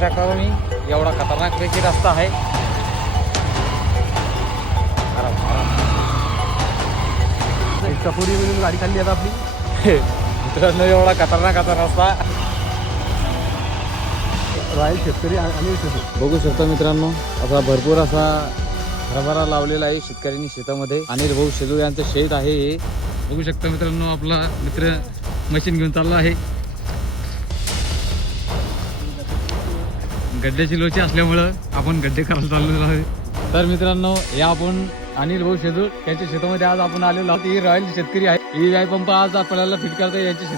शकता तुम्ही, एवढा खतरनाक पैकी रस्ता आहे. कपोरी म्हणून गाडी खाल्ली आता आपली. मित्रांनो एवढा खतरनाक असा रस्ता. राहील शेतकरी आणि बघू शकता मित्रांनो, असा भरपूर असा हरभरा लावलेला आहे शेतकऱ्यांनी शेतामध्ये. अनिल भाऊ शेजू यांचं शेत आहे हे. बघू शकता मित्रांनो, आपला मित्र मशीन घेऊन चालला आहे. गड्ड्याची लोची असल्यामुळं आपण गड्डे करायला चाललेलो आहे. तर मित्रांनो, या आपण अनिल भाऊ शेजू यांच्या शेतामध्ये आज आपण आलेलो आहोत. ही रॉयल शेतकरी आहे. ही गाय पंप आज आपल्याला फिट करता येईल यांच्या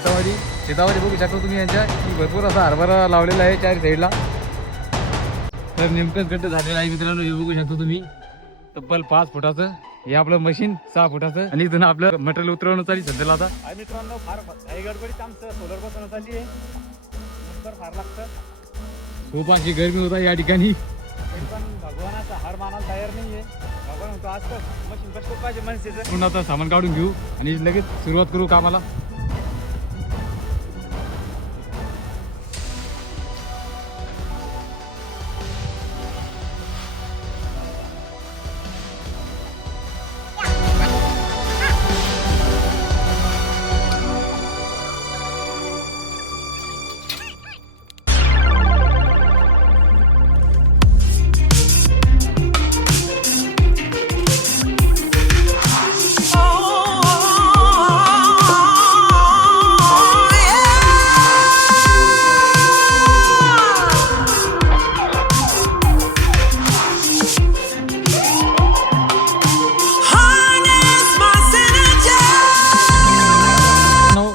शेतामध्ये बघू शकता तुम्ही यांच्या भरपूर असा हरभरा लावलेला आहे चार साईडला. तर नेमकंच गड्डे झालेलं आहे मित्रांनो, हे बघू शकता तुम्ही. तब्बल 5 फुटाचं हे आपलं मशीन, 6 फुटाचं. आणि इथून आपलं मटेरियल उतरवणं चालू सध्याला आता. मित्रांनो फार गडबडीत आमचं सोलर बसवणं चालली आहे. नंतर फार लागतं. खूप अशी गरमी होता या ठिकाणी. पण भगवानाचा हार मानायला तयार नाहीये. भगवान म्हणतो आज तर मशीन बसतो पाहिजे माणसाचं. पुन्हा आता सामान काढून घेऊ आणि लगेच सुरुवात करू कामाला.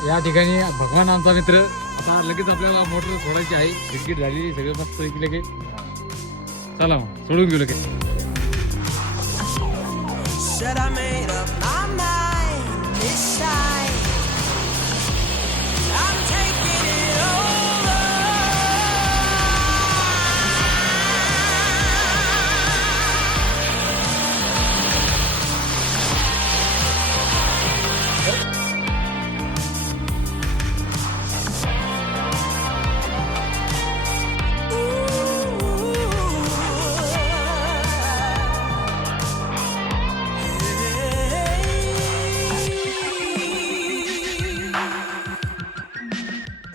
या ठिकाणी भगवान आमचा मित्र. आता लगेच आपल्याला मोटर सोडायची आहे. तिकीट झालेली सगळं मस्त लगेच. चला मग सोडून घेऊ लगेच. Should I made up my mind this time? I'm taking it over.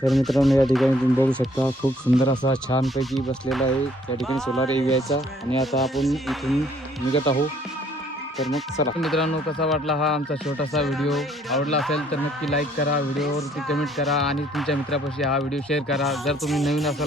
तर मित्रांनो, या ठिकाणी तुम्ही बघू शकता खूप सुंदर असा छानपैकी बसलेला आहे या ठिकाणी सोलार एव्हीआयचा. आणि आता आपण इथून निघत आहोत. तर मग चला मित्रांनो, कसा वाटला हा आमचा छोटासा व्हिडिओ. आवडला असेल तर नक्की लाईक करा, व्हिडिओवरती कमेंट करा आणि तुमच्या मित्रापाशी हा व्हिडिओ शेअर करा. जर तुम्ही नवीन असाल